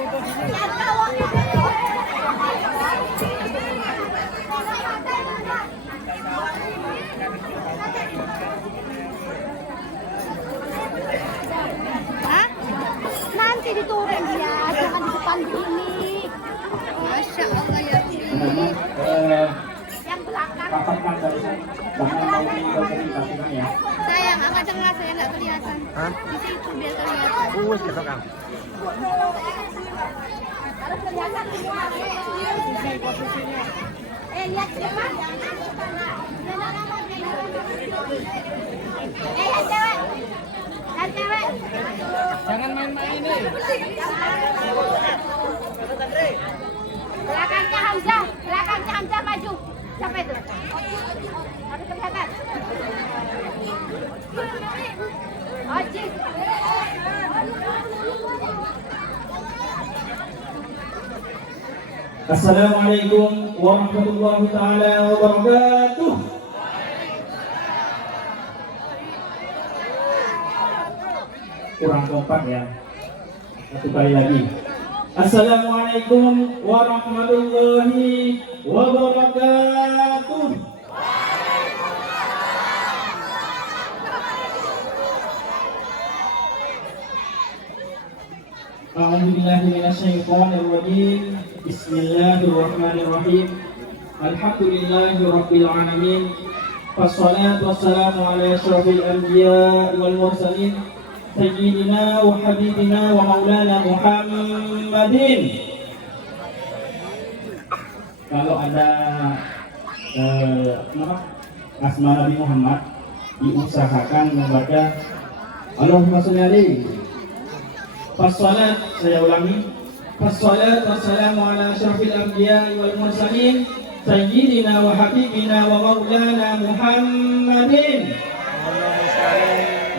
Hah? Nanti diturun dia, jangan di depan begini. Masya Allah ya. Yang belakang. Sayang, agak tengah saya nggak kelihatan. Di situ biar kelihatan. Ke belakang. Harus kelihatan semua. Posisinya. Lihat ke depan. Yang cewek. Yang cewek. Jangan main-main nih. Belakangnya Hamzah maju. Siapa itu? Harus kelihatan. Oji. Assalamualaikum warahmatullahi taala wabarakatuh. Kurang kompak ya. Satu kali lagi. Assalamualaikum warahmatullahi wabarakatuh. A'udzubillahi minasyaitonir rajim. Bismillahirrahmanirrahim. Alhamdulillahirabbil alamin. Wassalatu wassalamu ala asyrofil anbiya wal mursalin sayyidina wa habibina wa maulana Muhammadin. Kalau ada asma Nabi Muhammad, diusahakan membaca Allahumma sholli alaihi. Fassalat, saya ulangi. Fassalat wassalamu ala asyrafil anbiya wal mursalin sayyidina wa habibina wa maulana Muhammadin.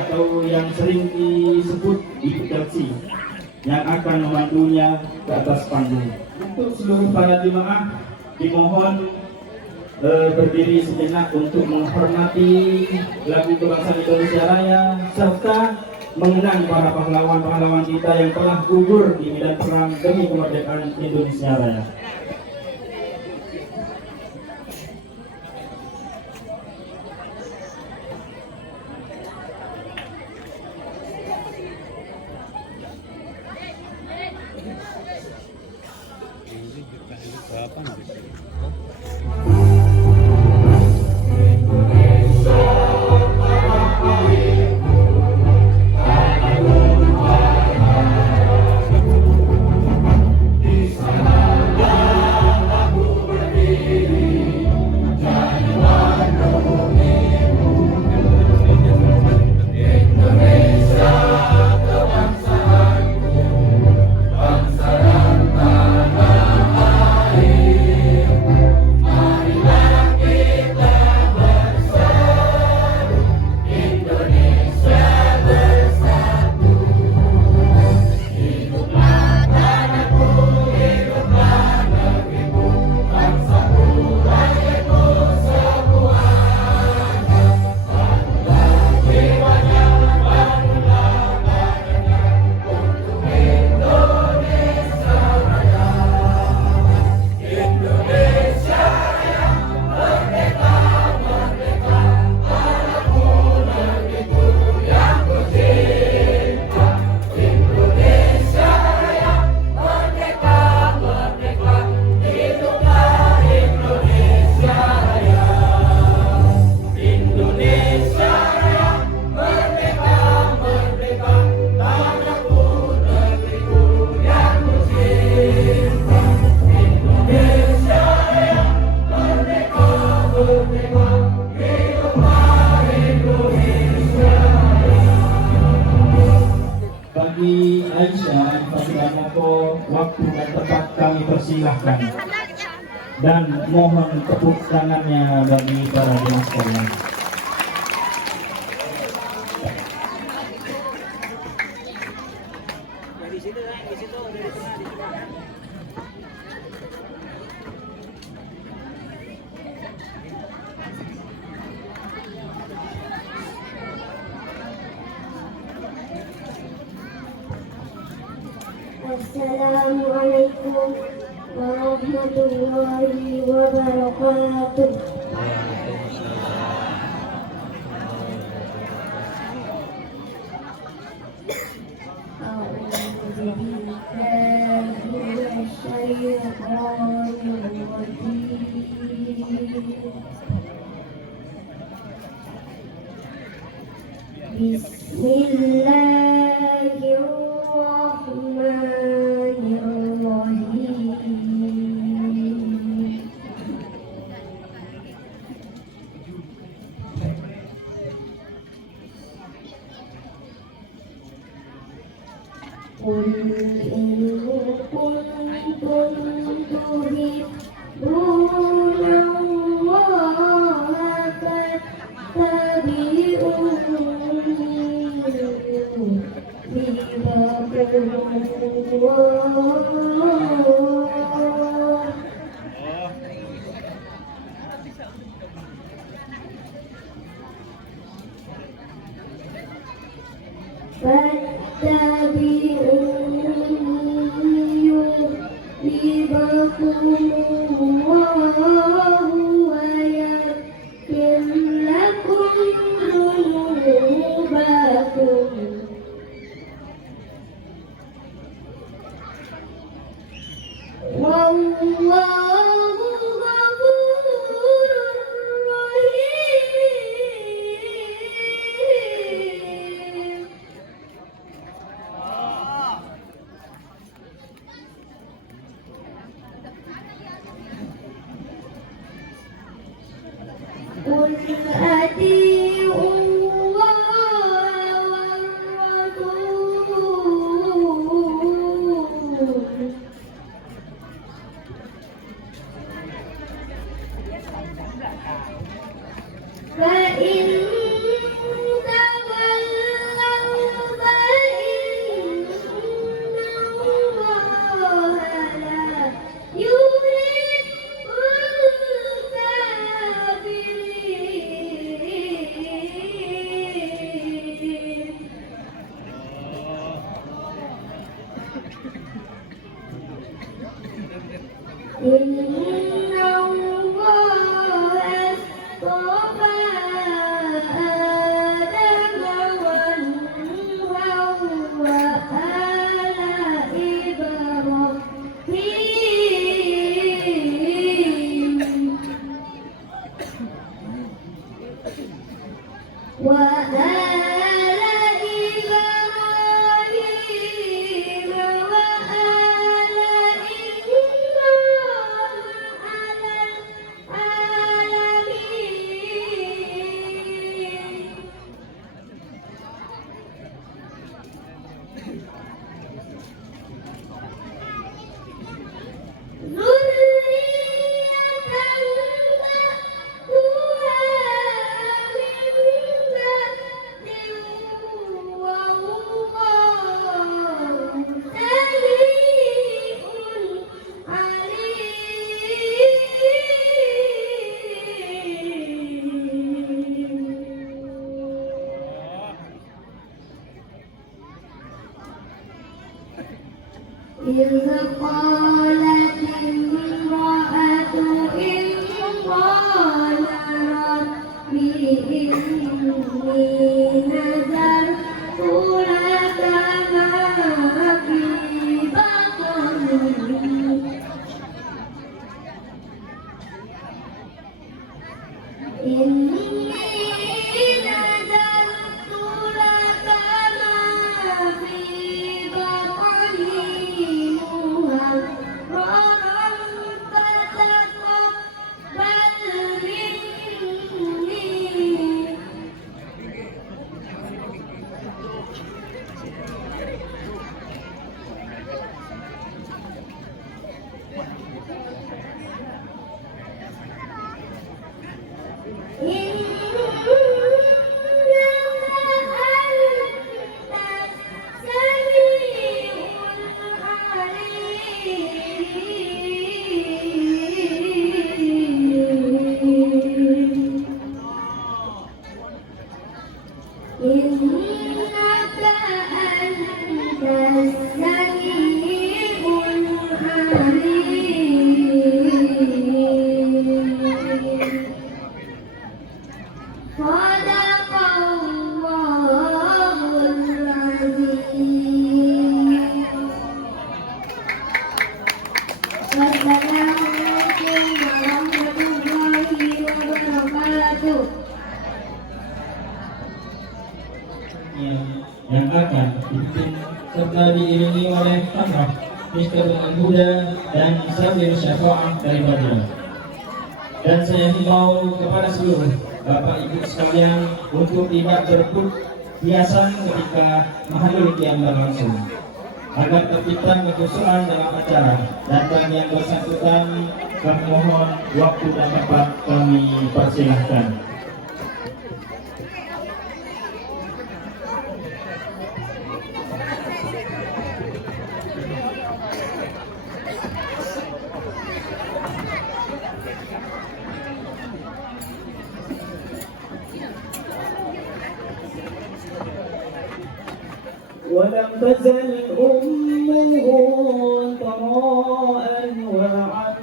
Atau yang sering disebut Ibu Delsi yang akan memandunya ke atas panggung. Untuk seluruh para jemaah dimohon berdiri sejenak untuk menghormati lagu kebangsaan Indonesia Raya serta mengenang para pahlawan-pahlawan kita yang telah gugur di medan perang demi kemerdekaan Indonesia Raya. Bagi Aisyah Fatimah, waktu dan tempat kami persilahkan dan mohon tepuk tangannya bagi para jemaah sekalian. Assalamualaikum Assalamualaikum warahmatullahi wabarakatuh. Bismillahirrahmanirrahim. Qul in kuntum tuhibbuna Allaha yang akan dipimpin serta diiringi oleh Tamrah, Mister Al-Huda dan Sabil Syafaah dari Madinah. Dan saya himbau kepada seluruh Bapak Ibu sekalian untuk tidak berebut hiasan ketika mahadul yang berlangsung, agar tercipta kekhusyuan dalam acara. Dan bagi yang bersangkutan, kami mohon waktu dan tempat kami persilahkan. ولم تزل أمه طراء وعن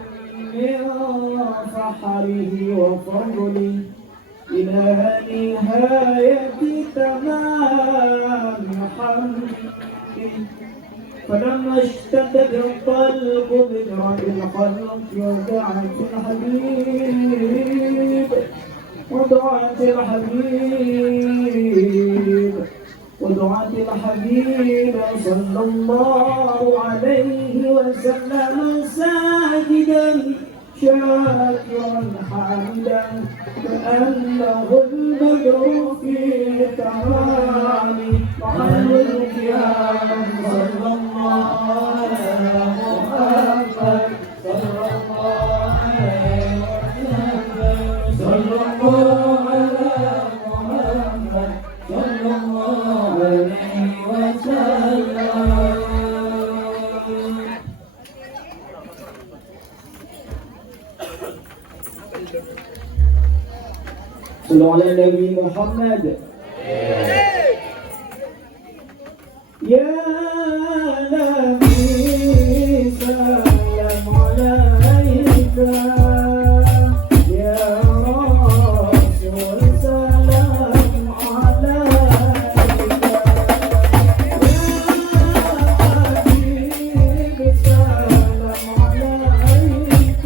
فحره وفضله إلى نهاية تمام حمده. فلما اشتدد القلب برب الخلق ودعت الحبيب ودعاة الحبيب صلى الله عليه وسلم ساجدا شاكرا حامدا كأنه البدر في تمام محمد يا صلى الله على محمد صلى الله عليه وسلم صلى الله على محمد صلى الله عليه وسلم. صلوا على النبي محمد. يا نبي سلام عليك، يا رسول سلام عليك، يا حبيب سلام عليك،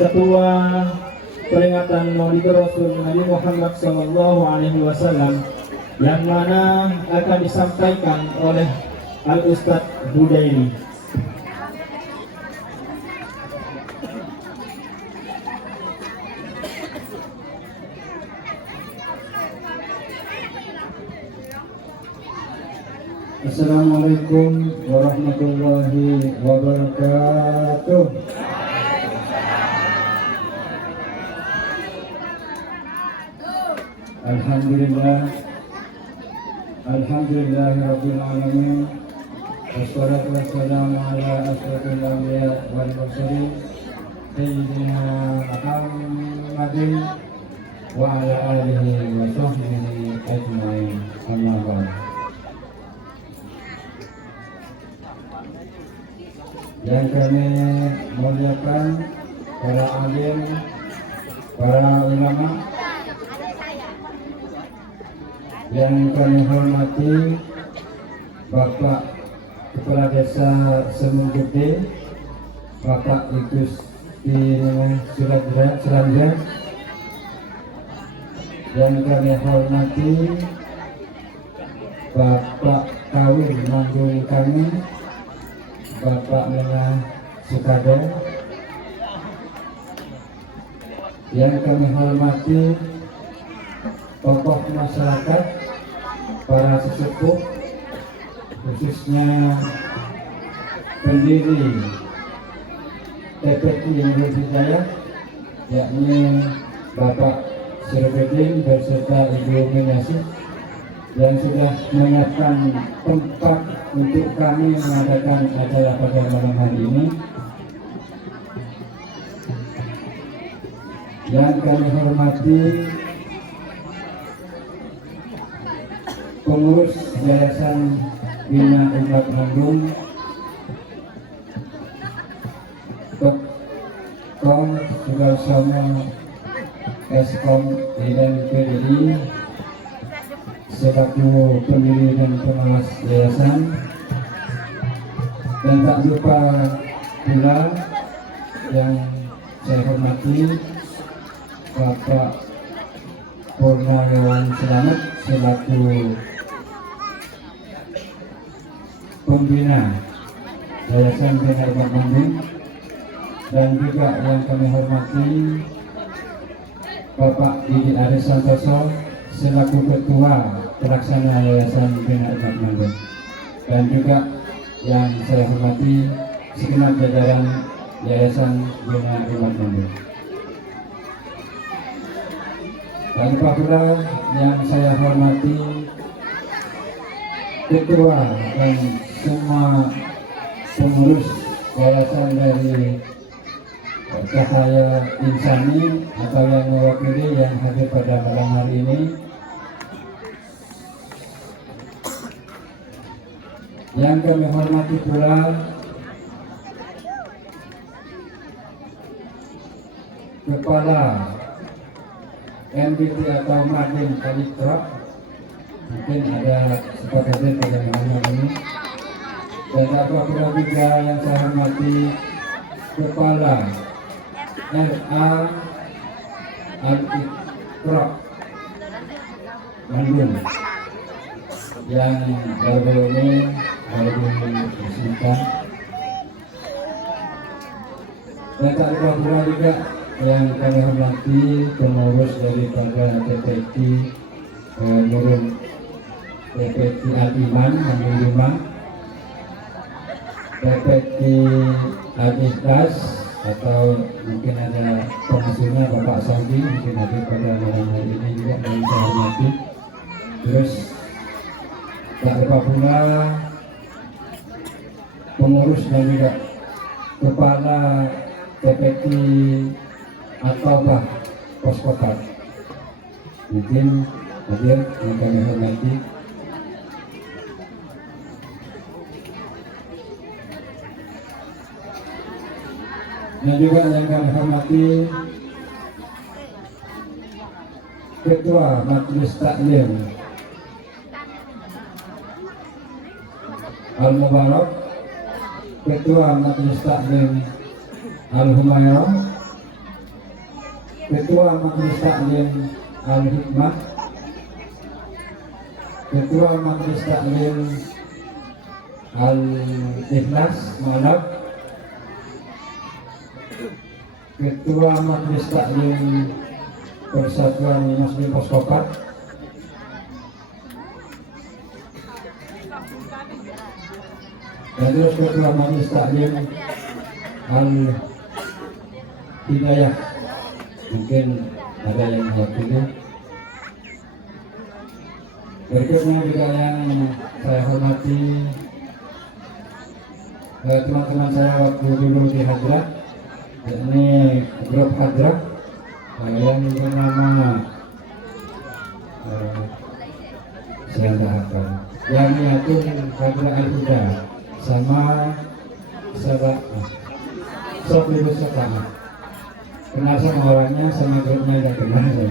Ketua peringatan Maulid Rasul Nabi Muhammad SAW, yang mana akan disampaikan oleh Al-Ustadz Hudairi. Assalamualaikum warahmatullahi wabarakatuh. Alhamdulillah rabbil alamin, wassalatu wassalamu ala asyrafil anbiya wal mursalin sayyidina Muhammad Muhammadin wa ala alihi wa sahbihi ajma'in. Amma ba'd. Yang kami muliakan para alim, para ulama, yang kami hormati Bapak Kepala Desa Semugede, Bapak Igusti Suranja, yang kami hormati Bapak Kawin Mandul kami, Bapak Mena Sukada, yang kami hormati tokoh masyarakat, para sesepuh, khususnya pendiri TPT Indonesia Jaya, yakni Bapak Sirobedin beserta Ibu Minasi, yang sudah menyiapkan tempat untuk kami mengadakan acara pada malam hari ini. Yang kami hormati pengurus Yayasan Bina Umat Agung, Kom Sugarsama Eskom dan PDI selaku pendiri dan pengawas yayasan, dan tak lupa pula yang saya hormati Bapak Purnawan Selamat selaku pembina Yayasan Bina Umat Agung, dan juga yang kami hormati Bapak Didi Aris Santoso selaku Ketua Pelaksana Yayasan Bina Umat Agung, dan juga yang saya hormati segenap jajaran Yayasan Bina Umat Agung. Dan pula yang saya hormati Ketua dan semua pengurus yayasan dari Cahaya Insani atau yang mewakili yang hadir pada malam hari ini, yang kami hormati pula Kepala MBT atau Madin Kalitrap, mungkin ada sempat hadir pada malam ini, dan apabila juga yang saya hormati Kepala RA Al-Iqra Bandung yang baru ini diresmikan, dan tak lupa pula juga yang kami hormati pengurus daripada TPT Nurul TPT Al-Iman Al-Iman, TPT Al-Ikhlas atau mungkin ada pengasuhnya Bapak Saudi, mungkin hadir pada malam hari ini juga yang saya hormati. Terus tak lupa pula pengurus dan juga Kepala TPT At-Taubah Poskopat, mungkin hadir yang kami hormati. Dan juga yang kami hormati Ketua Majelis Taklim Al-Mubarak, Ketua Majelis Taklim Al-Humairah, Ketua Majelis Taklim Al-Hikmah, Ketua Majelis Taklim Al-Ikhlas Malak, Ketua Majelis Taklim Persatuan Muslim Poskopat, dan terus Ketua Majelis Taklim Al-Hidayah, mungkin ada yang mewakili. Berikutnya juga yang saya hormati teman-teman saya waktu dulu di Hadrat, yakni grup Hadrat yang bernama saya tak hafal, yang itu Hadra Al-Huda sama Sofiru Sokama. Kenal sama orangnya, sama grupnya tidak kenal ya.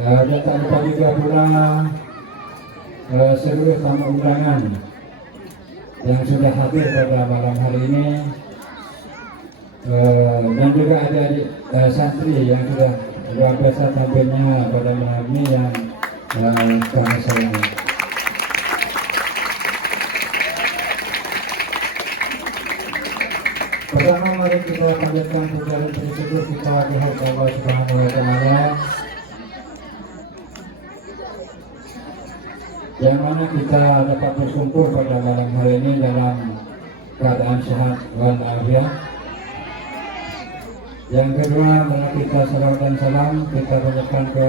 Dan tak lupa juga pula seluruh tamu undangan yang sudah hadir pada malam hari ini, dan juga adik-adik santri yang sudah luar biasa tampilnya pada malam ini yang kami sayangi. Pertama, mari kita panjatkan pujian bersyukur kita kepada Allah Subhanahu wa Ta'ala, yang mana kita dapat berkumpul pada malam hari ini dalam keadaan sehat walafiat. Yang kedua, mari kita salawat dan salam kita panjatkan ke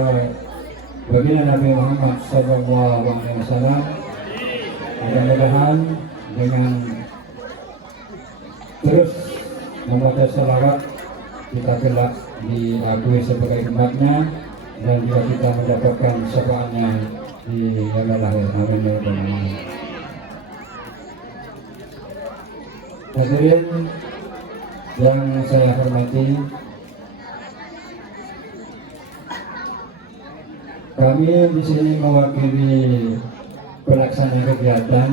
baginda Nabi Muhammad SAW. Mudah-mudahan dengan terus membaca salawat kita kelak diakui sebagai umatnya, dan juga kita mendapatkan syafaatnya di yaumil akhir. Amin ya rabbal alamin. Hadirin yang saya hormati, kami di sini mewakili pelaksana kegiatan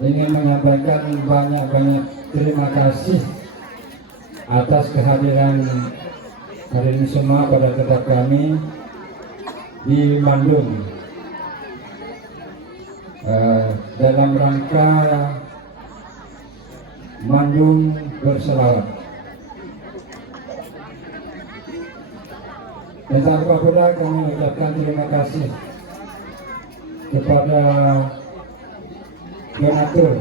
ingin menyampaikan banyak terima kasih atas kehadiran hari ini semua pada tempat kami di Bandung dalam rangka Bandung berselawat. Dan tanpa pula kami ucapkan terima kasih kepada donatur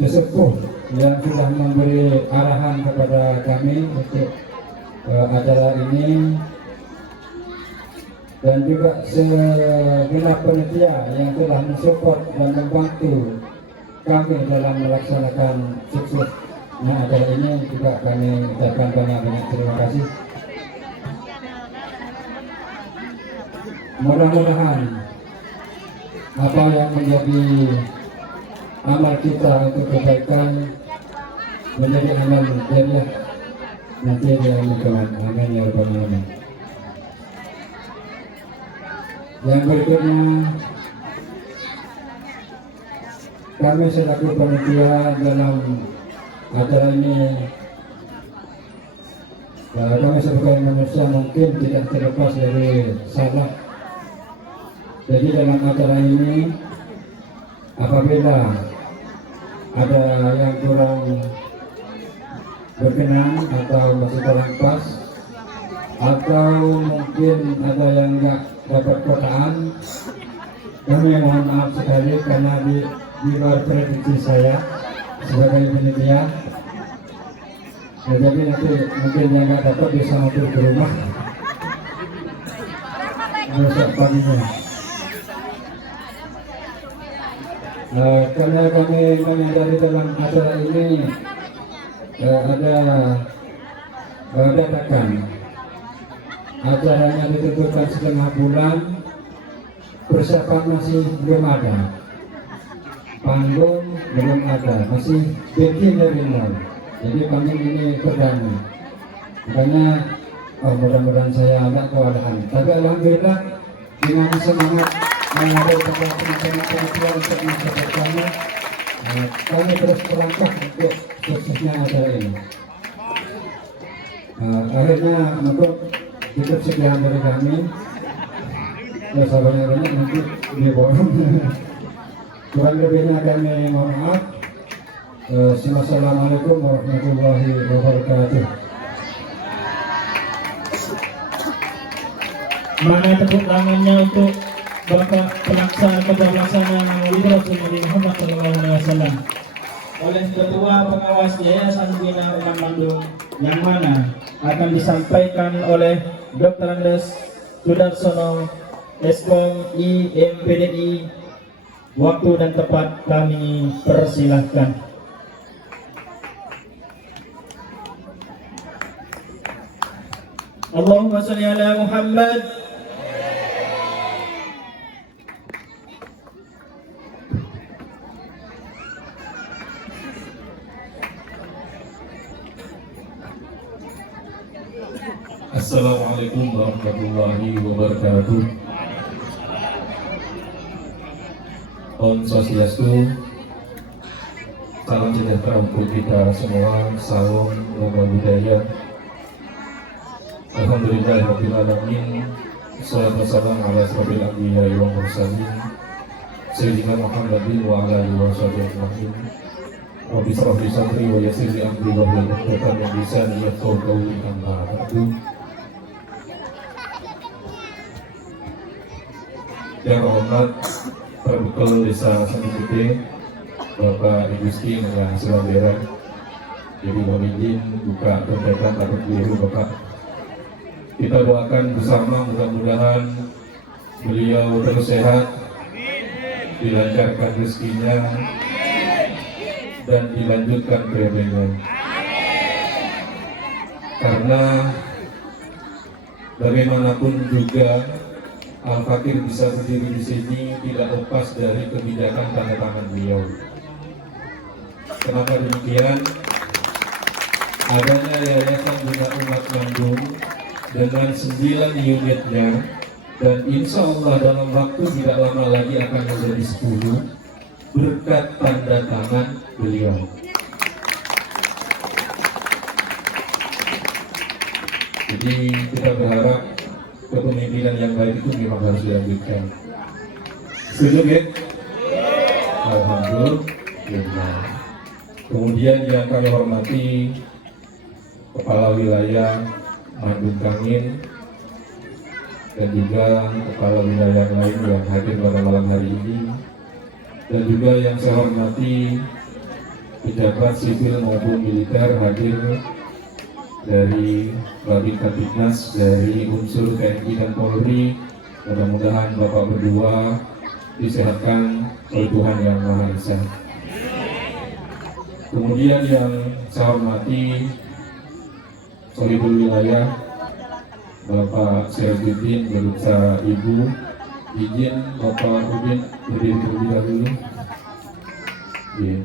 sesepuh yang sudah memberi arahan kepada kami untuk acara ini, dan juga segenap panitia yang telah mensupport dan membantu kami dalam melaksanakan suksesnya acara ini. Juga kami ucapkan banyak terima kasih. Mudah-mudahan apa yang menjadi amal kita untuk kebaikan menjadi amal jariah nanti di akhir zaman. Amin ya rabbal alamin. Yang berikutnya, kami selaku panitia dalam acara ini, kami sebagai manusia mungkin tidak terlepas dari salah. Jadi dalam acara ini, apabila ada yang kurang berkenan atau masih kurang pas, atau mungkin ada yang enggak dapat kotaan, kami mohon maaf sekali karena di luar prediksi saya sebagai panitia. Jadi nanti mungkin yang enggak dapat bisa mampir ke rumah besok paginya. Karena kami menyadari dalam acara ini ada dadakan, acaranya ditentukan setengah bulan, persiapan masih belum ada, panggung belum ada, masih bikin dari nol. Jadi kami ini perdana, makanya mudah-mudahan saya agak kewalahan, tapi alhamdulillah dengan semangat mengalir pada penonton-penonton untuk masyarakat kami terus melangkah untuk suksesnya acara ini. Akhirnya untuk cukup sekian dari kami. Sabarnya banyak nanti diborong. Kurang lebihnya kami mohon maaf. Assalamualaikum warahmatullahi wabarakatuh. Mana tepuk tangannya untuk Bapak Pelaksana Maulid Rasul Nabi Muhammad SAW oleh Ketua Pengawas Yayasan Bina Umat Bandung, yang mana akan disampaikan oleh Dr. Andes Sudarsono, Eskom IMPDI Waktu dan tempat kami persilahkan. Allahumma shalli ala Muhammad. Assalamualaikum warahmatullahi wabarakatuh. Om Swastiastu. Salam sejahtera untuk kita semua. Salam Namo Buddhaya. Alhamdulillahirabbil alamin. Shallallahu wasallam ala asrofil anbiya wal mursalin sayyidina Muhammadin wa ala alihi washabihi ajmain. Rabbi shrah li sadri wa yassir li amri wahlul 'uqdatam min lisani yafqahu qawli. Amma ba'du. Yang hormat Perbekal Desa Sandigede, Bapak Igusti Nengah Surabaya. Jadi mohon izin buka contekan atau biru Bapak. Kita doakan bersama, mudah-mudahan beliau terus sehat, dilancarkan rezekinya, dan dilanjutkan karirnya. Karena bagaimanapun juga Al-Fakir bisa berdiri di sini tidak lepas dari kebijakan tanda tangan beliau. Kenapa demikian? Adanya Yayasan Bina Umat Bandung dengan 9 unitnya, dan insya Allah dalam waktu tidak lama lagi akan menjadi 10 berkat tanda tangan beliau. Jadi kita berharap kepemimpinan yang baik itu memang harus dilanjutkan. Setuju ya? Alhamdulillah. Kemudian yang kami hormati Kepala Wilayah Bandung Kangin dan juga kepala wilayah lain yang hadir pada malam hari ini, dan juga yang saya hormati pejabat sipil maupun militer hadir dari Babin Kapitnas, dari unsur TNI dan Polri. Mudah-mudahan Bapak berdua disehatkan oleh Tuhan Yang Maha Esa. Kemudian yang saya hormati Solidul Wilayah Bapak Sirajuddin beserta Ibu. Izin Bapak Udin berdiri terlebih dahulu. Iya.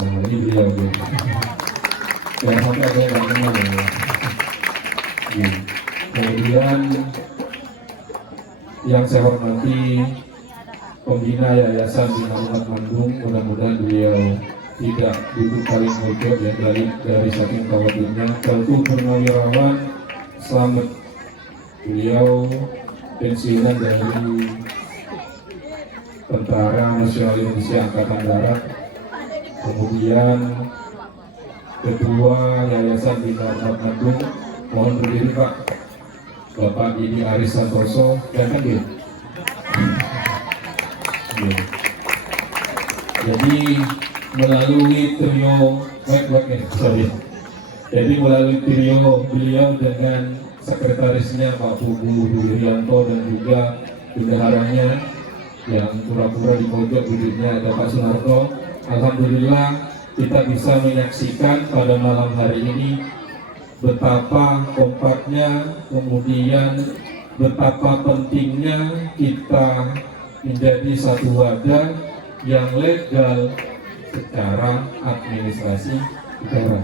Nah, ini beliau ya. Jangan sampai ada yang kenal ya. Iya. Kemudian yang saya hormati pembina Yayasan Bina Umat Bandung, mudah-mudahan beliau tidak duduk paling pojok ya, dari saking tawadhunya. Tentu Purnawirawan Slamet, beliau pensiunan dari Tentara Nasional Indonesia Angkatan Darat. Kemudian Ketua Yayasan Bina Umat Bandung, mohon berdiri Pak, Bapak Didi Aris Santoso dan hadir. Jadi melalui trio Jadi melalui trio beliau dengan sekretarisnya Pak Pugu Wirianto dan juga bendaharanya yang pura-pura di pojok duduknya ada Pak Sunarto. Alhamdulillah kita bisa menyaksikan pada malam hari ini betapa kompaknya, kemudian betapa pentingnya kita menjadi satu wadah yang legal secara administrasi negara.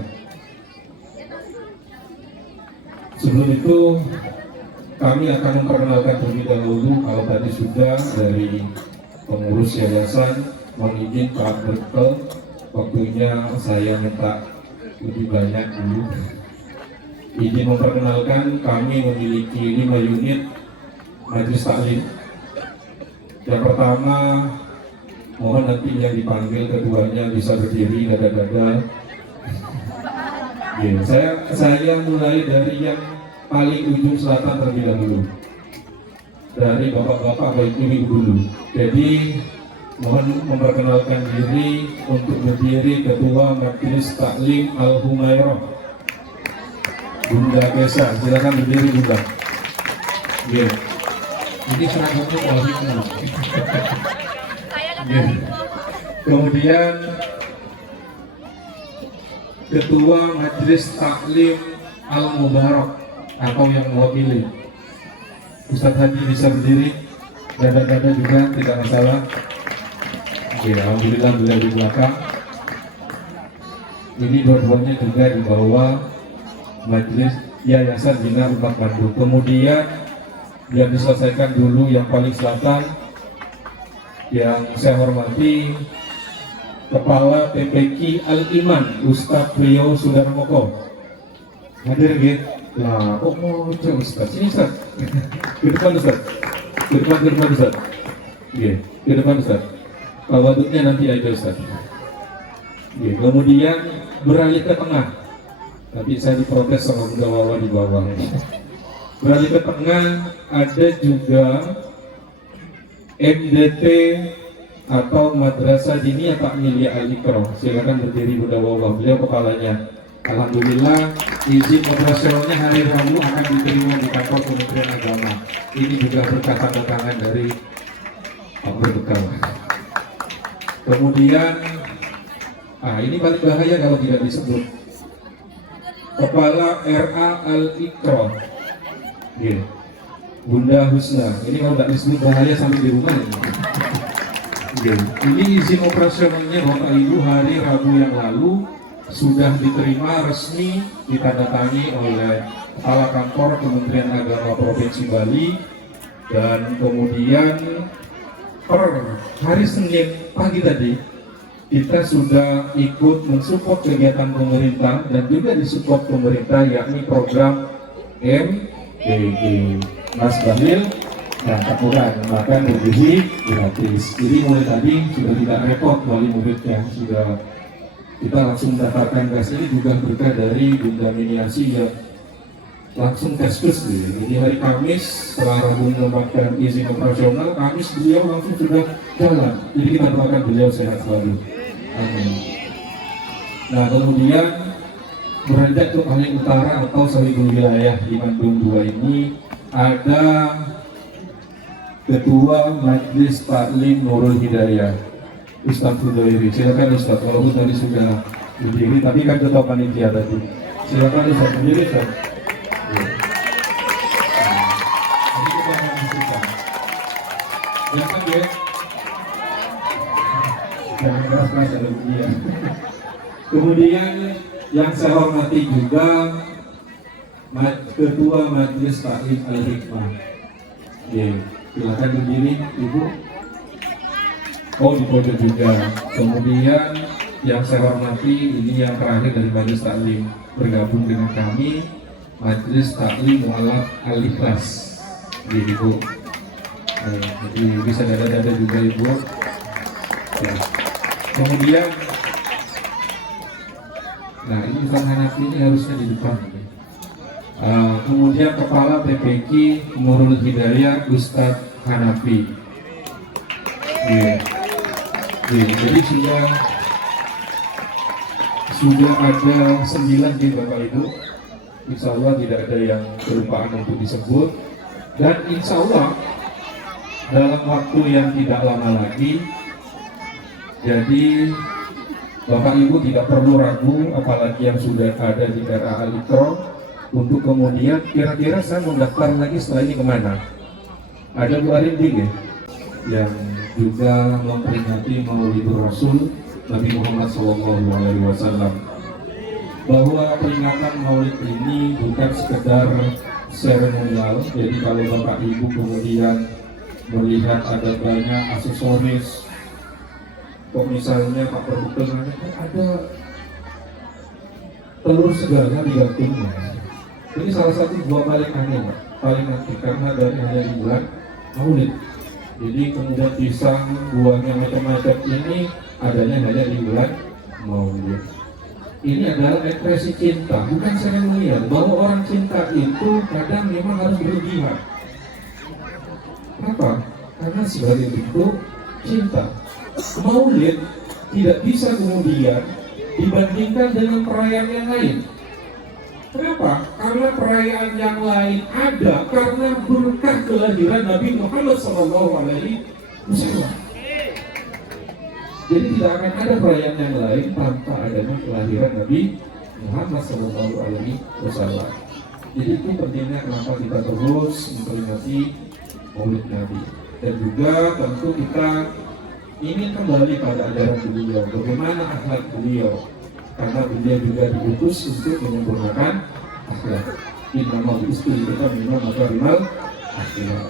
Sebelum itu kami akan memperkenalkan terlebih dahulu, kalau tadi sudah dari pengurus yayasan. Mohon izin Pak Berkel, waktunya saya minta lebih banyak dulu. Izin memperkenalkan, kami memiliki 5 unit majelis taklim. Yang pertama, mohon nanti yang dipanggil keduanya bisa berdiri dada-dada. Ya, saya mulai dari yang paling ujung selatan terlebih dahulu, dari bapak-bapak baik ibu dulu. Jadi mohon memperkenalkan diri untuk berdiri Ketua Majelis Taklim Al Humairah, Bunda Kesa. Silakan berdiri Bunda. Ya. Ini seragamnya Polri. Ya. Kemudian Ketua Majelis Taklim Al-Mubarak atau yang mewakili Ustadz Haji bisa berdiri, dada-dada juga tidak masalah. Oke, alhamdulillah beliau di belakang. Ini dua-duanya juga di bawah Majelis Yayasan Bina Umat Bandung. Kemudian yang diselesaikan dulu yang paling selatan, yang saya hormati Kepala PPQ Al-Iman Ustadz Priyo Sudarmoko. Hadir gitu. Lah, kok mau coba Ustadz? Sini Ustadz. Ke depan Ustadz. Ke depan Ustadz. Iya, ke depan Ustadz. Pak Wadudnya nanti aja Ustadz. Iya, kemudian beralih ke tengah. Tapi saya diprotes sama Bunda Wawa di bawah. Beralih ke tengah ada juga MDT atau Madrasah Diniyah Takmiliyah Al-Iqra. Silakan berdiri Bunda Wawa, beliau kepalanya. Alhamdulillah izin operasionalnya hari Rabu akan diterima di kantor Kementerian Agama. Ini juga berkat tanda tangan dari Pak Berbekal. Kemudian ini paling bahaya kalau tidak disebut. Kepala RA Al-Iqra, Bunda Husna. Ini kalau tidak disebut bahaya sampai di rumah ini. Ini izin operasionalnya Bapak Ibu hari Rabu yang lalu sudah diterima resmi, ditandatangani oleh Kepala Kantor Kementerian Agama Provinsi Bali, dan kemudian per hari Senin pagi tadi kita sudah ikut mensupport kegiatan pemerintah dan juga disupport pemerintah, yakni program MDG. Mas Bahlil dan Pak Muran makan bergizi gratis. Jadi mulai tadi sudah tidak repot wali muridnya, sudah kita langsung mendaftarkan gas. Ini juga berkah dari Bunda Miniasi yang langsung teskus. Jadi hari Kamis setelah Rabu mendapatkan izin operasional, Kamis beliau langsung sudah jalan. Jadi kita doakan beliau sehat selalu. Amin. Nah, kemudian beranjak ke paling utara atau Sawigul Wilayah di Bandung 2 ini ada Ketua Majelis Taklim Nurul Hidayah, Ustadz Hudairi. Silakan Ustadz, walaupun tadi sudah berdiri, tapi kan ketua panitia tadi. Silakan Ustadz berdiri, Ustadz. Ini kita akan masukkan. Silakan ya. Jangan keras-keras ada ujian. Kemudian yang saya hormati juga Ketua Majelis Taklim Al-Hikmah. Silakan berdiri, Ibu. Oh, di pojok juga. Kemudian yang saya hormati, ini yang terakhir dari Majelis Taklim bergabung dengan kami, Majelis Taklim Mu'alaf Al-Ikhlas. Ibu. Jadi bisa dada-dada juga Ibu. Ya. Kemudian, nah ini bukan Hanafi, ini harusnya di depan. Kemudian Kepala PPQ Nurul Hidayah Ustadz Hanafi. Jadi sudah ada 9 di Bapak Ibu. Insya Allah tidak ada yang kelupaan untuk disebut. Dan insya Allah dalam waktu yang tidak lama lagi, jadi Bapak Ibu tidak perlu ragu, apalagi yang sudah ada di daerah Al-Iqra, untuk kemudian kira-kira saya mau daftar lagi setelah ini kemana. Ada Bu Arinding ya, yang juga memperingati Maulidur Rasul Nabi Muhammad SAW, bahwa peringatan Maulid ini bukan sekedar seremonial. Jadi kalau Bapak Ibu kemudian melihat ada banyak aksesoris, kok misalnya Pak Produser ada telur segala digantungnya. Ini salah satu buah paling aneh, paling aneh, karena dari hanya di bulan Maulid. Jadi kemudian pisang, buahnya macam-macam ini adanya hanya di bulan Maulid. Ini adalah ekspresi cinta, bukan seremonial. Bahwa orang cinta itu kadang memang harus berlebihan. Kenapa? Karena sebagai bentuk cinta. Maulid tidak bisa kemudian dibandingkan dengan perayaan yang lain. Kenapa? Karena perayaan yang lain ada karena berkah kelahiran Nabi Muhammad SAW. Jadi tidak akan ada perayaan yang lain tanpa adanya kelahiran Nabi Muhammad SAW. Jadi itu pentingnya kenapa kita terus memperingati Maulid Nabi. Dan juga tentu kita ingin kembali pada ajaran beliau, bagaimana akhlak beliau, karena beliau juga diutus untuk menyempurnakan akhlak. Innama bu'istu liutammima makarimal akhlak.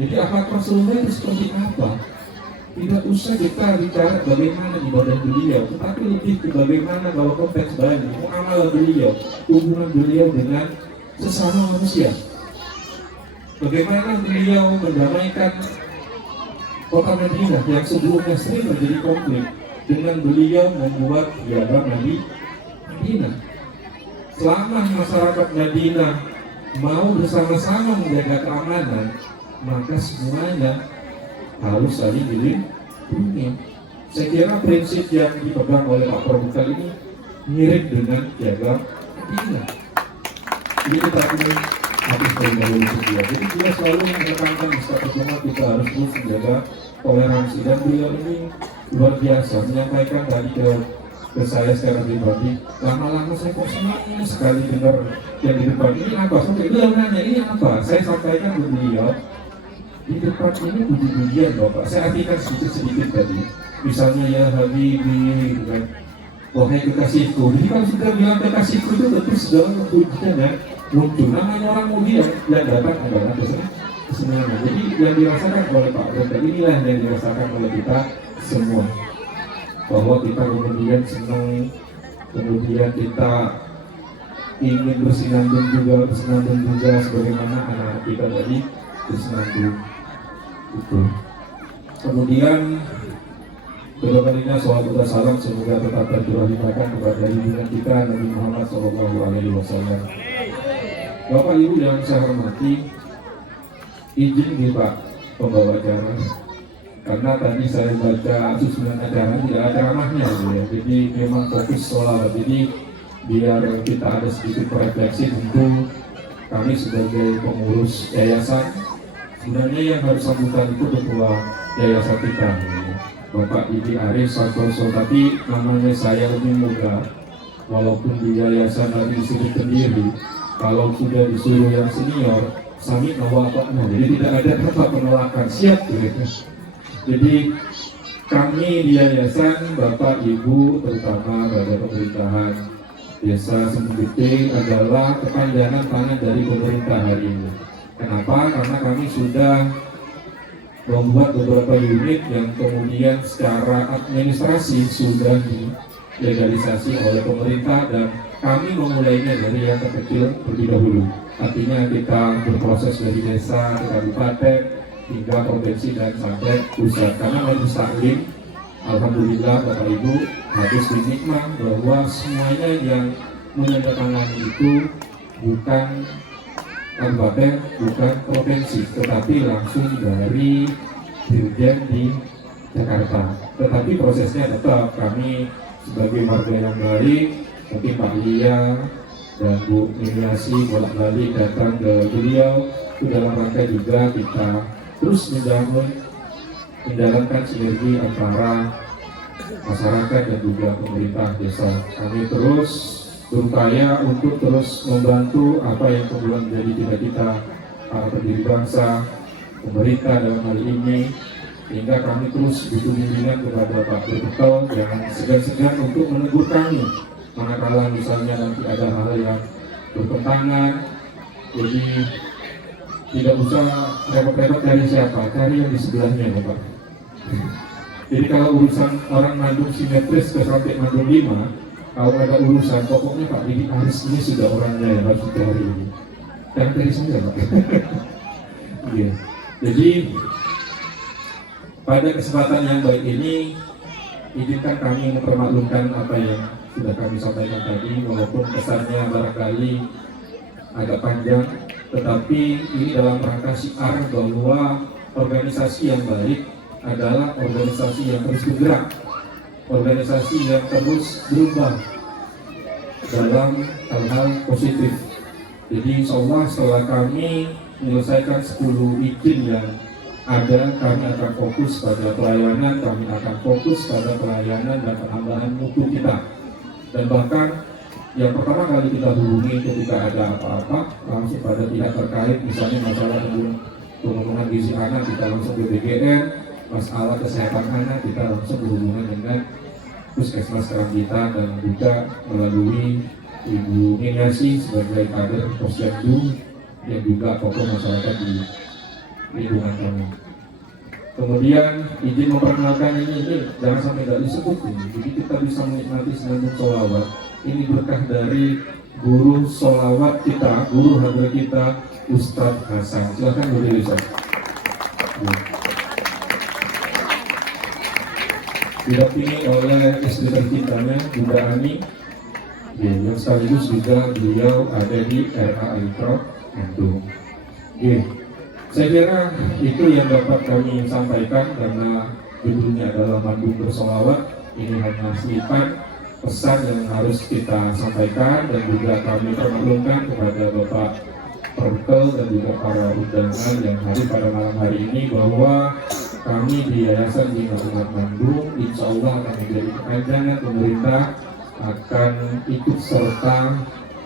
Jadi akhlak Rasulullah itu seperti apa? Tidak usah kita bicara bagaimana ibadah beliau, tetapi lebih ke bagaimana kalau konteks banyak muamalah beliau, hubungan beliau dengan sesama manusia. Bagaimana beliau mendamaikan kota Madinah yang sebelumnya sering terjadi konflik dengan beliau membuat piagam Nabi Madinah. Selama masyarakat Madinah mau bersama-sama menjaga keamanan, maka semuanya harus saling dilindungi. Saya kira prinsip yang dipegang oleh Pak Prof ini mirip dengan piagam Madinah. Jadi kita ini habis dari dia. Jadi dia selalu menekankan di setiap pertemuan kita harus terus menjaga toleransi, dan beliau ini luar biasa menyampaikan tadi ke saya secara pribadi. Lama-lama saya kok senang sekali dengar yang di depan ini apa? Sampai beliau nanya ini apa? Saya sampaikan ke beliau di depan ini puji-pujian Bapak. Saya artikan sedikit tadi. Misalnya ya Habibi, gitu kan. Wahai kekasihku. Jadi kalau sudah bilang kekasihku itu tentu segala pujian ya muncul. Namanya orang mulia yang datang adalah kesenangan. Jadi yang dirasakan oleh Pak Dokter inilah yang dirasakan oleh kita semua. Bahwa kita kemudian senang, kemudian kita ingin bersenandung juga sebagaimana anak-anak kita tadi bersenandung. Itu. Kemudian kedua kalinya salawat dan salam semoga tetap tercurahkan kepada junjungan kita Nabi Muhammad SAW. Bapak Ibu yang saya hormati, izin nih Pak pembawa acara, karena tadi saya baca susunan acara tidak ada ceramahnya ya. Jadi memang fokus sholat. Jadi biar kita ada sedikit refleksi, tentu kami sebagai pengurus yayasan sebenarnya yang harus sambutan itu ketua yayasan kita Bapak Idi Arif Santoso, tapi namanya saya lebih muda walaupun di yayasan lagi disebut sendiri. Kalau sudah disuruh yang senior sami nawakna, jadi tidak ada kata penolakan, siap gitu. Jadi kami di yayasan Bapak Ibu terutama pada pemerintahan Desa Sembete adalah kepanjangan tangan dari pemerintah hari ini. Kenapa? Karena kami sudah membuat beberapa unit yang kemudian secara administrasi sudah dilegalisasi oleh pemerintah, dan kami memulainya dari yang terkecil terlebih dahulu. Artinya kita berproses dari desa, ke kabupaten, hingga provinsi dan sampai pusat. Karena Majelis Taklim, alhamdulillah Bapak Ibu habis dinikmah bahwa semuanya yang menandatangani itu bukan kabupaten, bukan provinsi, tetapi langsung dari Dirjen di Jakarta. Tetapi prosesnya tetap kami sebagai warga yang baik, mungkin Pak Lia dan Bu Mimiasi bolak-balik datang ke beliau itu dalam rangka juga kita terus menjalankan sinergi antara masyarakat dan juga pemerintah desa. Kami terus berupaya untuk terus membantu apa yang kemudian menjadi cita-cita para pendiri bangsa, pemerintah dalam hal ini, sehingga kami terus butuh bimbingan kepada Pak Direktur, jangan segan-segan untuk menegur kami manakala misalnya nanti ada hal yang bertentangan. Jadi tidak usah repot-repot cari siapa, cari yang di sebelahnya ya Pak. Jadi kalau urusan orang mandung simetris ke sampai mandung 5, kalau ada urusan pokoknya Pak Didi Aris ini sudah orangnya yang harus dicari ini. Jangan dari saya Pak. Iya. Jadi pada kesempatan yang baik ini, izinkan kami mempermaklumkan apa yang sudah kami sampaikan tadi, walaupun kesannya barangkali agak panjang, tetapi ini dalam rangka syiar bahwa organisasi yang baik adalah organisasi yang terus bergerak, organisasi yang terus berubah dalam hal-hal positif. Jadi insya Allah setelah kami menyelesaikan 10 izin yang ada, kami akan fokus pada pelayanan, kami akan fokus pada pelayanan dan penambahan mutu kita. Dan bahkan yang pertama kali kita hubungi ketika ada apa-apa langsung pada pihak terkait, misalnya masalah pemenuhan gizi anak kita langsung BPGN, masalah kesehatan anak kita langsung berhubungan dengan puskesmas kita, dan juga melalui Ibu Minasi sebagai kader Posyandu yang juga tokoh masyarakat di lingkungan kami. Kemudian izin memperkenalkan ini jangan sampai tidak disebut ini, jadi kita bisa menikmati senandung sholawat. Ini berkah dari guru sholawat kita, guru hadrat kita, Ustadz Hasan. Silahkan berdiri, Ustaz. Didampingi oleh istri tercintanya, Bunda Ani, yang sekaligus juga beliau ada di RA Alifrod Bandung. Saya kira itu yang dapat kami sampaikan, karena judulnya adalah Bandung Bersolawat. Ini hanya selipan pesan yang harus kita sampaikan, dan juga kami permaklumkan kepada Bapak Perkel dan juga para undangan yang hadir pada malam hari ini bahwa kami di Yayasan Bina Umat Bandung insya Allah akan menjadi kepanjangan pemerintah, akan ikut serta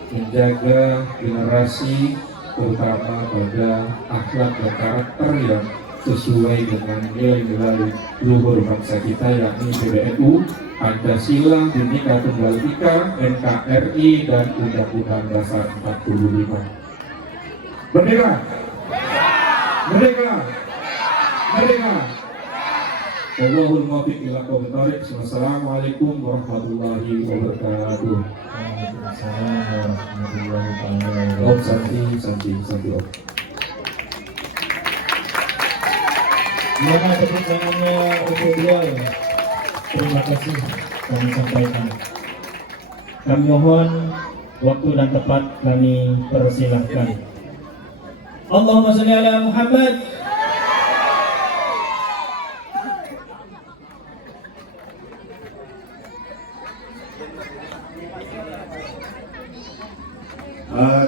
menjaga generasi terutama pada akhlak dan karakter yang sesuai dengan nilai-nilai luhur bangsa kita, yakni PBNU, Pancasila, Bhinneka Tunggal Ika, NKRI, dan Undang-Undang Dasar 45. Merdeka! Merdeka! Merdeka! Wallahul muwaffiq ila aqwamit thoriq. Wassalamualaikum warahmatullahi wabarakatuh. Waalaikumsalam warahmatullahi wabarakatuh. Om Santi Om. Mana tepuk tangannya untuk beliau. Terima kasih kami sampaikan. Kami mohon waktu dan tempat kami persilahkan. Allahumma sholli ala Muhammad.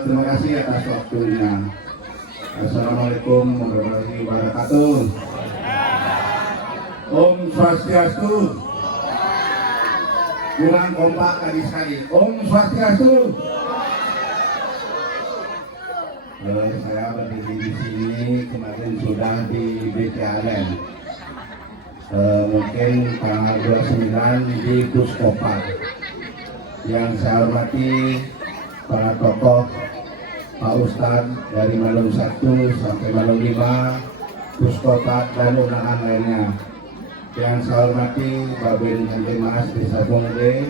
Terima kasih atas waktunya. Assalamualaikum warahmatullahi wabarakatuh. Om Swastiastu. Kurang kompak tadi sekali. Om Swastiastu. Saya berdiri di sini kemarin sudah di BCALN. Mungkin tanggal 29 di Puskopat. Yang saya hormati para tokoh, Pak Ustadz dari Malung 1 sampai Malung 5, Puskopat dan undangan lainnya. Yang saya hormati Babin Mas Desa Bungde,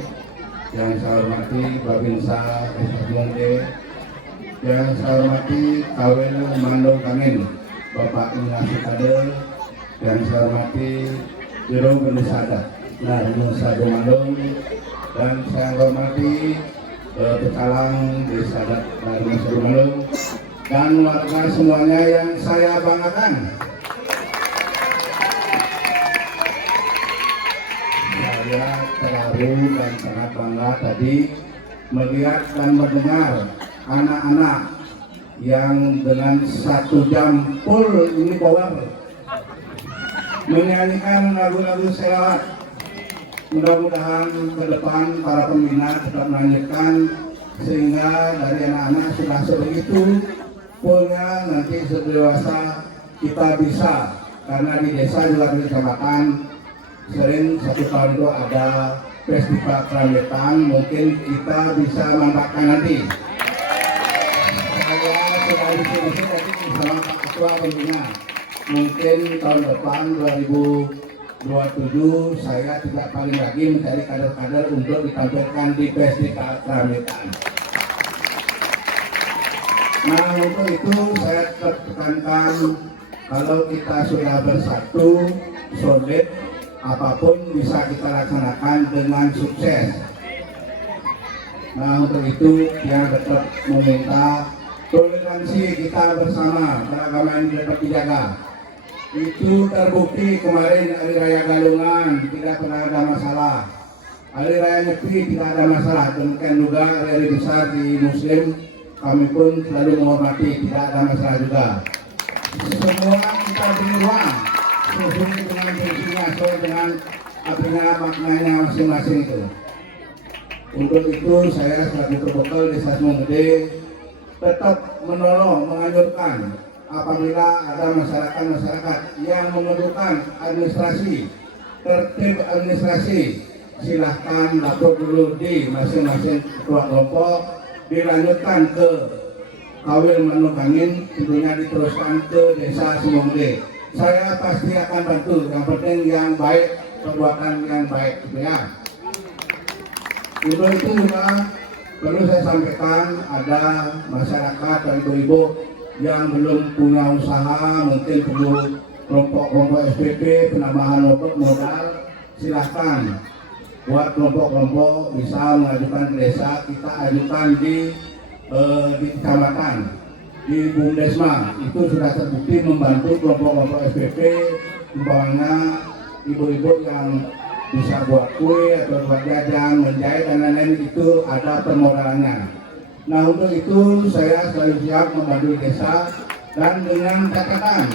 yang saya hormati Babinsa Desa Bungde, yang saya hormati Kawin Mandong Kamin, Bapak Ignasi Kader, yang saya hormati Biro Benisada, Nusa Mandong, dan saya hormati Pecalang Desa Nusa Mandong, dan warga semuanya yang saya banggakan. Saya terharu dan sangat bangga tadi melihat dan mendengar anak-anak yang dengan 1 jam full ini power menyanyikan lagu-lagu selawat. Mudah-mudahan ke depan para pembina tetap melanjutkan sehingga dari anak-anak sudah sebegitu fullnya, nanti sedewasa kita bisa, karena di desa juga di kecamatan sering 1 tahun itu ada festival keramaian, mungkin kita bisa manfaatkan nanti. Saya sudah diskusi tadi bersama Pak Ketua Pembina, mungkin tahun depan 2027 saya tidak paling lagi mencari kader-kader untuk ditampilkan di festival keramaian. Nah, untuk itu saya tekankan kalau kita sudah bersatu, solid, apapun bisa kita laksanakan dengan sukses. Nah, untuk itu yang tetap meminta toleransi kita bersama, keragaman dapat dijaga. Itu terbukti kemarin Hari Raya Galungan tidak pernah ada masalah. Hari Raya Nyepi tidak ada masalah. Demikian juga hari besar di Muslim, kami pun selalu menghormati, tidak ada masalah juga. semua kita beri ruang sesuai dengan fungsinya, sesuai dengan artinya maknanya masing-masing itu. Untuk itu saya selaku protokol Desa Semongede tetap menolong, menganjurkan apabila ada masyarakat yang memerlukan administrasi, tertib administrasi, silahkan lapor dulu di masing-masing ketua kelompok, dilanjutkan ke Kawil Manukangin, tentunya diteruskan ke Desa Semongede. Saya pasti akan bantu, yang penting yang baik, perbuatan yang baik, gitu ya. Untuk itu juga perlu saya sampaikan, ada masyarakat dan ibu-ibu yang belum punya usaha, mungkin perlu kelompok-kelompok SPP, penambahan modal, silahkan buat kelompok-kelompok bisa mengajukan ke desa, kita ajukan di kecamatan, di Bumdesma. Itu sudah terbukti membantu kelompok-kelompok SPP, umpamanya ibu-ibu yang bisa buat kue atau buat jajan, menjahit dan lain-lain, itu ada permodalannya. Nah, untuk itu saya selalu siap membantu desa, dan dengan catatan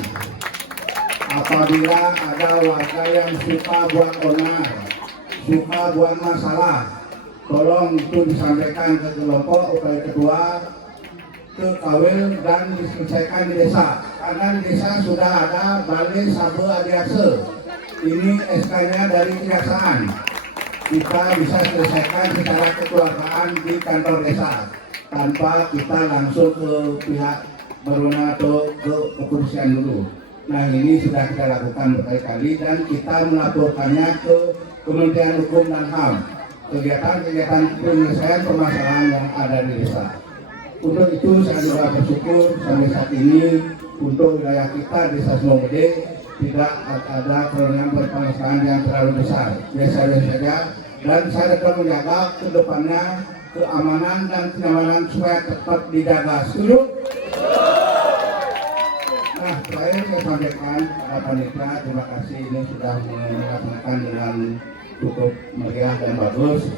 apabila ada warga yang suka buat onar, suka buat masalah, tolong itu disampaikan ke kelompok upaya kedua, ke Kawil, dan diselesaikan di desa. Karena di desa sudah ada balai sabu adiase. Ini SK-nya dari kejaksaan. Kita bisa selesaikan secara kekeluargaan di kantor desa tanpa kita langsung ke pihak berwenang atau ke kepolisian dulu. Nah, ini sudah kita lakukan berkali-kali dan kita melaporkannya ke Kementerian Hukum dan HAM, kegiatan-kegiatan penyelesaian permasalahan yang ada di desa. Untuk itu saya juga bersyukur sampai saat ini untuk wilayah kita Desa Semongede tidak ada permasalahan yang terlalu besar, biasa-biasa saja, dan saya akan menjaga ke depannya keamanan dan kenyamanan supaya tetap dijaga. Setuju? Nah, terakhir saya sampaikan kepada panitia, terima kasih ini sudah melaksanakan dengan cukup meriah dan bagus.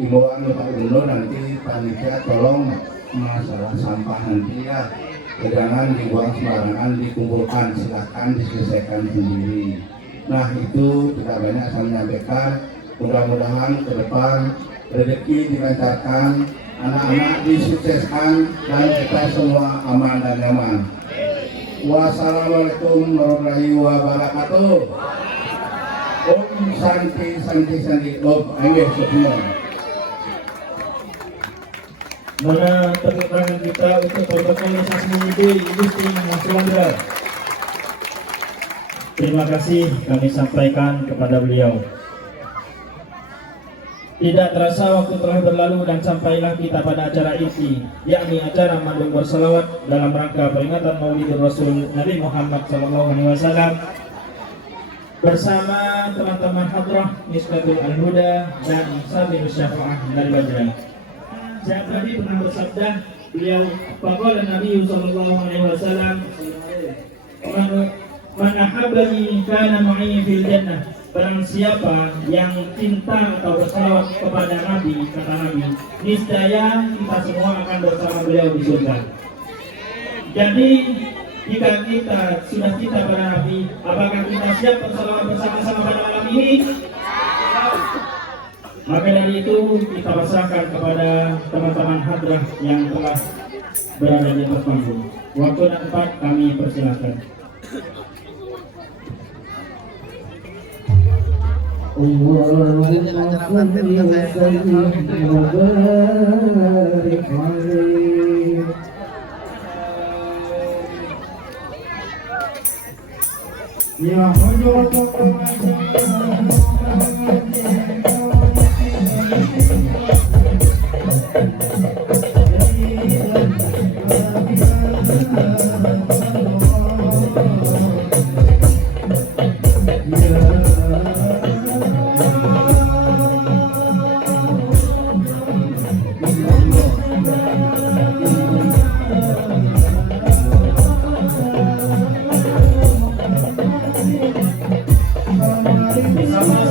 Imbauan Bapak Gubernur, nanti panitia tolong masalah sampah nanti ya, jangan dibuang sembarangan, dikumpulkan, silakan diselesaikan sendiri. Nah, itu tidak banyak saya menyampaikan. Mudah-mudahan ke depan rezeki dilancarkan, anak-anak disukseskan, dan kita semua aman dan nyaman. Wassalamualaikum warahmatullahi wabarakatuh. Om Santi Santi Santi Om Ayo semua. Mana tepuk tangan kita untuk protokol Desa Semongede Industri Mas Wandra. Terima kasih kami sampaikan kepada beliau. Tidak terasa waktu telah berlalu dan sampailah kita pada acara inti, yakni acara mandung bersalawat dalam rangka peringatan Maulid Rasul Nabi Muhammad SAW bersama teman-teman Hadrah Miskatul Al-Huda dan Sabilus Syafa'ah dari Banjarang. Saya tadi pernah bersabda, beliau faqala Nabi SAW, man ahabbani kana ma'i fil jannah. Barang siapa yang cinta atau bersalawat kepada Nabi, kata Nabi, niscaya kita semua akan bersama beliau di surga. Jadi jika kita sudah cinta pada Nabi, apakah kita siap bersalawat bersama-sama pada malam ini? Maka dari itu kita pasrahkan kepada teman-teman hadrah yang telah berada di atas panggung. Waktu dan tempat kami persilakan. Allahumma salli wa sallim wa barik alaihi. Ya Bersama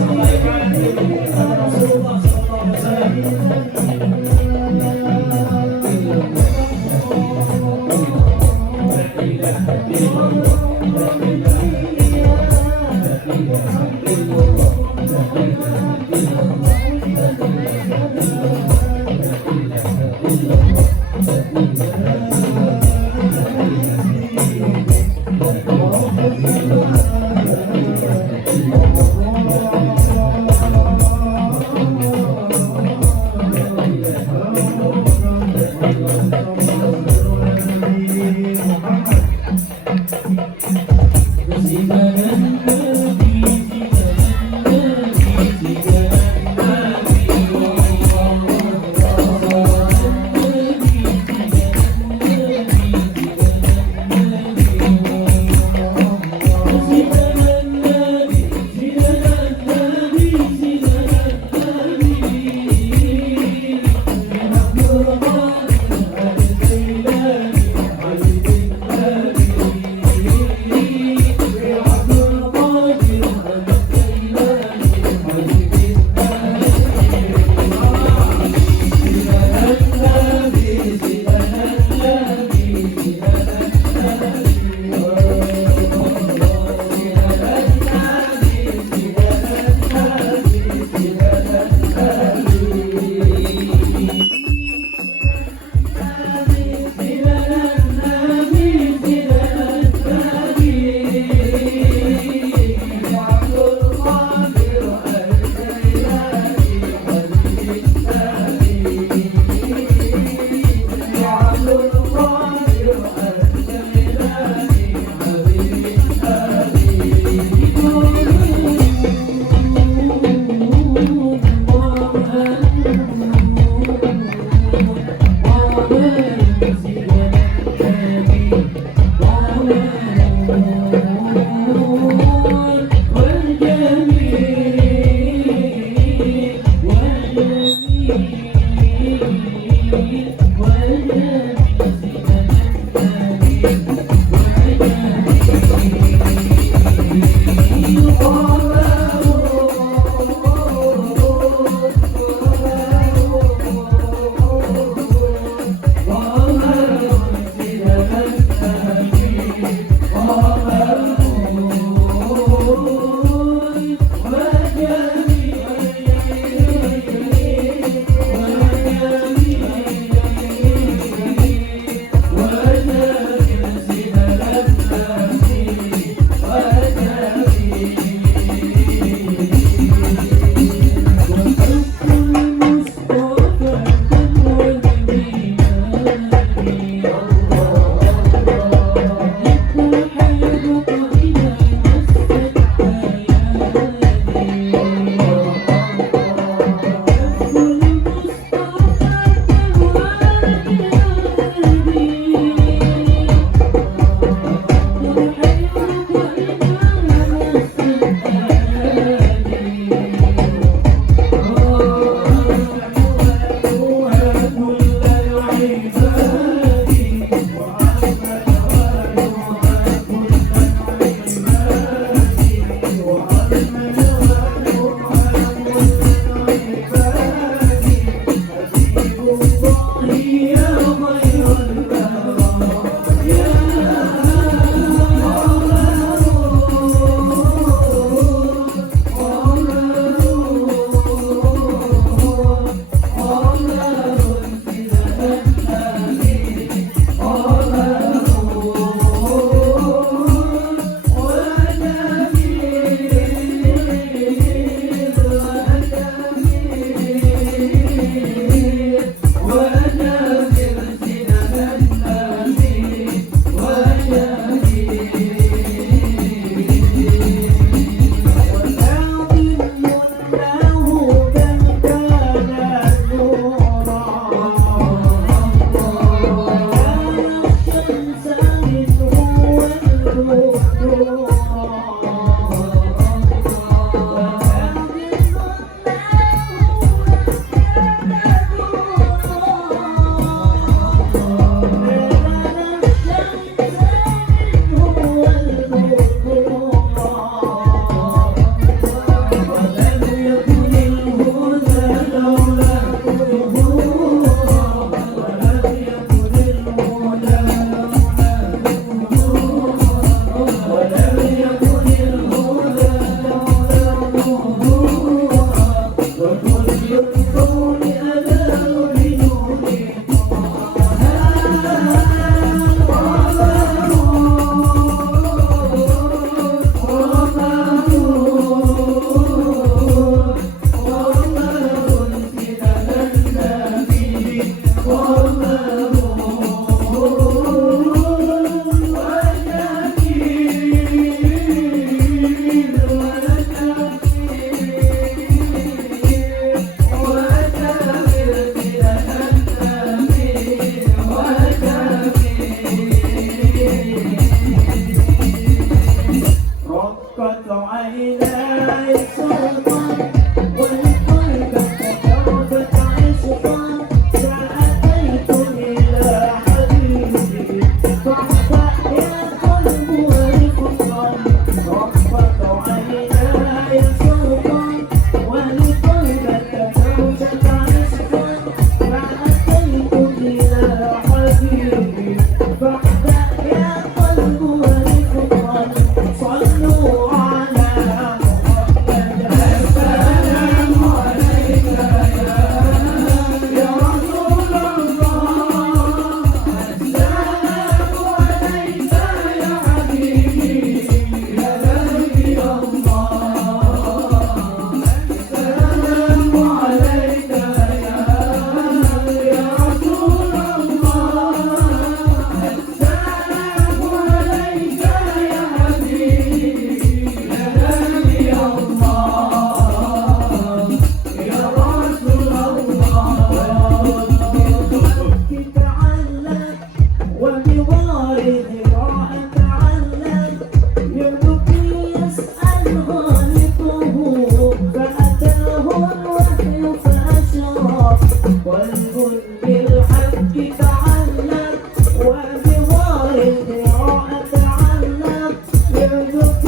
قلب بالحق تعلق وبظاهر القراءة تعلق يرزق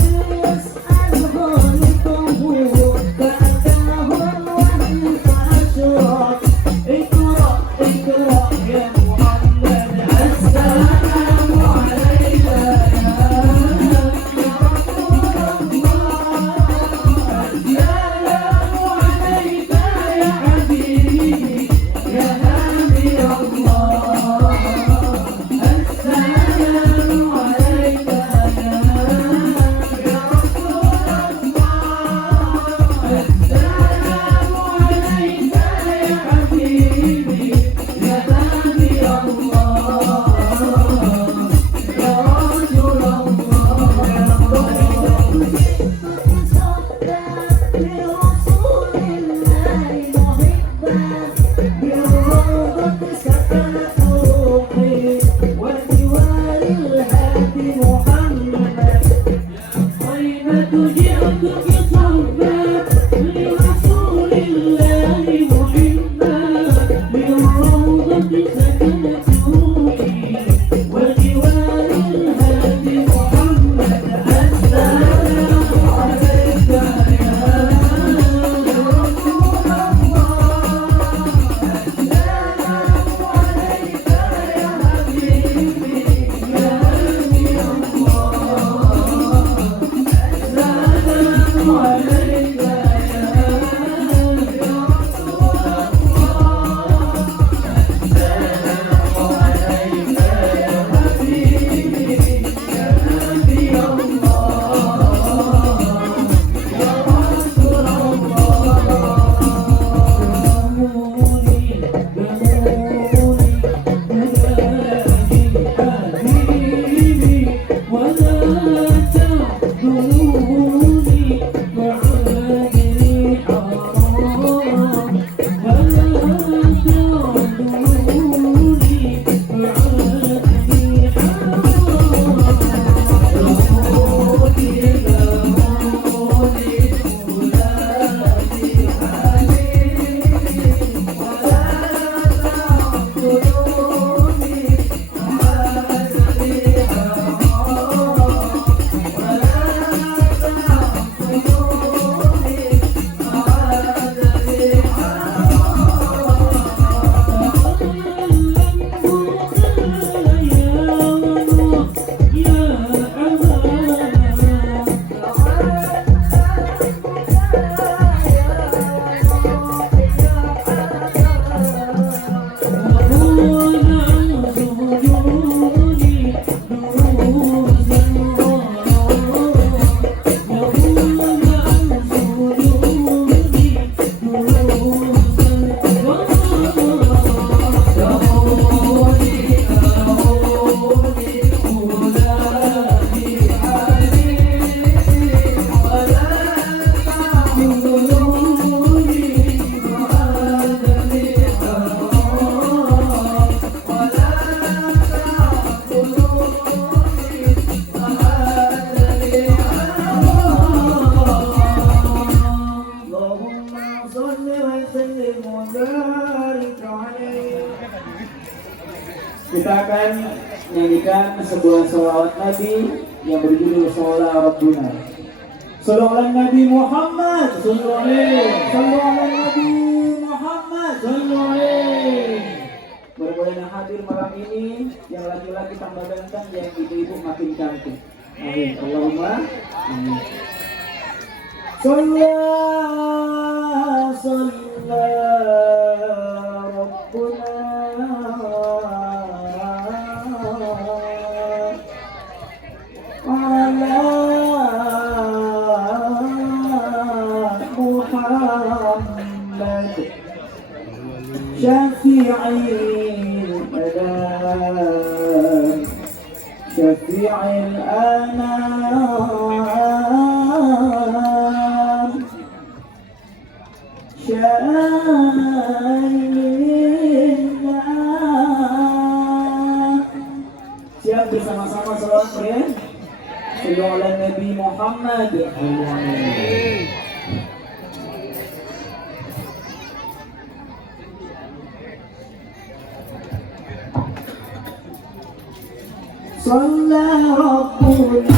يسأل خالقه فأتاه الوحي فأشرق اقرأ اقرأ يا محمد السلام عليك يا رسول الله السلام عليك يا حبيبي يا نبي الله السلام عليك يا رسول الله السلام عليك يا حبيبي يا نبي الله يا رسول Kita akan menyanyikan sebuah sholawat Nabi yang berjudul Sholat Rabbuna. Sholawat Nabi Muhammad sallallahu alaihi. Sholawat Nabi Muhammad sallallahu alaihi. Mudah-mudahan yang hadir malam ini yang laki-laki tambah ganteng, yang ibu-ibu makin cantik. Amin. Allahumma amin. Sholat Rabbuna شفيع الأنام شفيع الأنام شاهدنا. Siap bersama-sama salawat ya. Sallallahu Nabi Muhammad. صلى ربنا